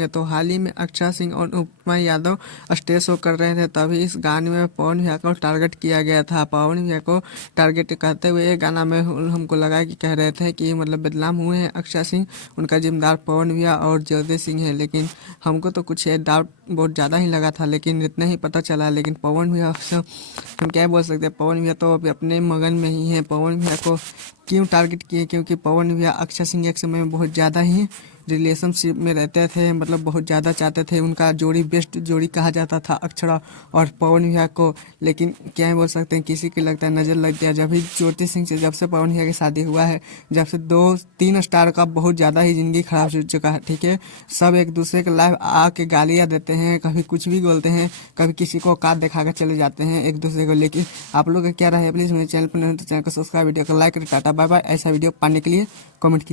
होंगे तो हाल ही में अक्षय सिंह और उपमा यादव स्टेज शो कर रहे थे, तभी इस गाने में पवन भैया को टारगेट किया गया था। पवन भैया को टारगेट करते हुए ये गाना में हमको लगा कि कह रहे थे कि मतलब बदनाम हुए हैं अक्षय सिंह, उनका जिम्मेदार पवन भैया और ज्योति सिंह है। लेकिन हमको तो कुछ डाउट बहुत ज़्यादा ही लगा था, लेकिन इतना ही पता चला। लेकिन पवन भैया हम क्या बोल सकते हैं, पवन भैया तो अभी अपने मगन में ही है। पवन भैया को क्यों टारगेट किए, क्योंकि पवन भैया अक्षय सिंह एक समय में बहुत ज़्यादा ही रिलेशनशिप में रहते थे, मतलब बहुत ज़्यादा चाहते थे। उनका जोड़ी बेस्ट जोड़ी कहा जाता था अक्षरा और पवन भैया को। लेकिन क्या ही बोल सकते हैं, किसी की लगता है नज़र लग गया। जब भी ज्योति सिंह से जब से पवन भैया की शादी हुआ है, जब से 2-3 स्टार का बहुत ज़्यादा ही ज़िंदगी खराब हो चुका है। ठीक है, सब एक दूसरे के लाइव आके गालियाँ देते हैं, कभी कुछ भी बोलते हैं, कभी किसी को औकात दिखा कर चले जाते हैं एक दूसरे को। लेकिन आप लोग का क्या रहा है, प्लीज़ मेरे चैनल पर नहीं तो चैनल को सब्सक्राइब, वीडियो को लाइक करें। Tata bye bye. ऐसा वीडियो पाने के लिए कमेंट